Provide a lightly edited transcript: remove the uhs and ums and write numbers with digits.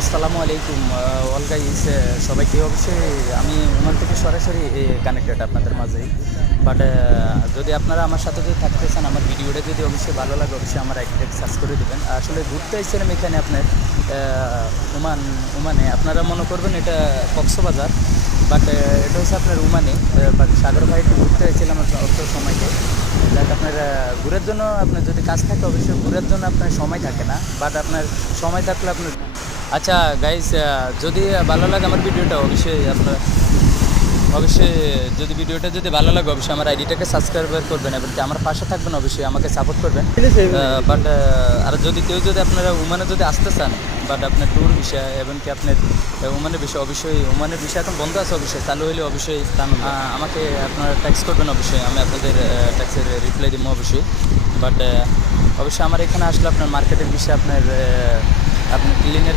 আসসালামু আলাইকুম all guys, সবাইকে অবশ্যই আমি ওমান থেকে সরাসরি কানেক্টেড আপনাদের মাঝেই। বাট যদি আপনারা আমার সাথে যদি থাকতে চান, আমার ভিডিওটা যদি অবশ্যই ভালো লাগে, অবশ্যই আমার আইডিটাকে সার্চ করে দেবেন। আসলে ঘুরতে এসেছিলাম এখানে আপনার ওমানে। আপনারা মনে করবেন এটা কক্সবাজার, বাট এটা হচ্ছে আপনার ওমানে। বাট সাগর ভাইকে ঘুরতে এসেছিলাম অত সময়তে। যাক, আপনার ঘুরের জন্য আপনার যদি কাজ থাকে, অবশ্যই ঘুরের জন্য আপনার সময় থাকে না, বাট আপনার সময় থাকলে আপনার আচ্ছা গাইস, যদি ভালো লাগে আমার ভিডিওটা, অবশ্যই যদি ভিডিওটা যদি ভালো লাগে, অবশ্যই আমার আইডিটাকে সাবস্ক্রাইব করবেন এবং কি আমার পাশে থাকবেন, অবশ্যই আমাকে সাপোর্ট করবেন। বাট আর যদি কেউ যদি আপনারা ওমানে যদি আসতে চান, বাট আপনার ট্যুর বিষয় এবং কি আপনার ওমানের বিষয়, অবশ্যই ওমানের বিষয় এখন বন্ধ আছে, অবশ্যই চালু হলে অবশ্যই আমাকে আপনারা ট্যাক্স করবেন, অবশ্যই আমি আপনাদের ট্যাক্সের রিপ্লাই দিব অবশ্যই। বাট অবশ্যই আমার এখানে আসলে আপনার মার্কেটের বিষয়ে আপনার ক্লিনের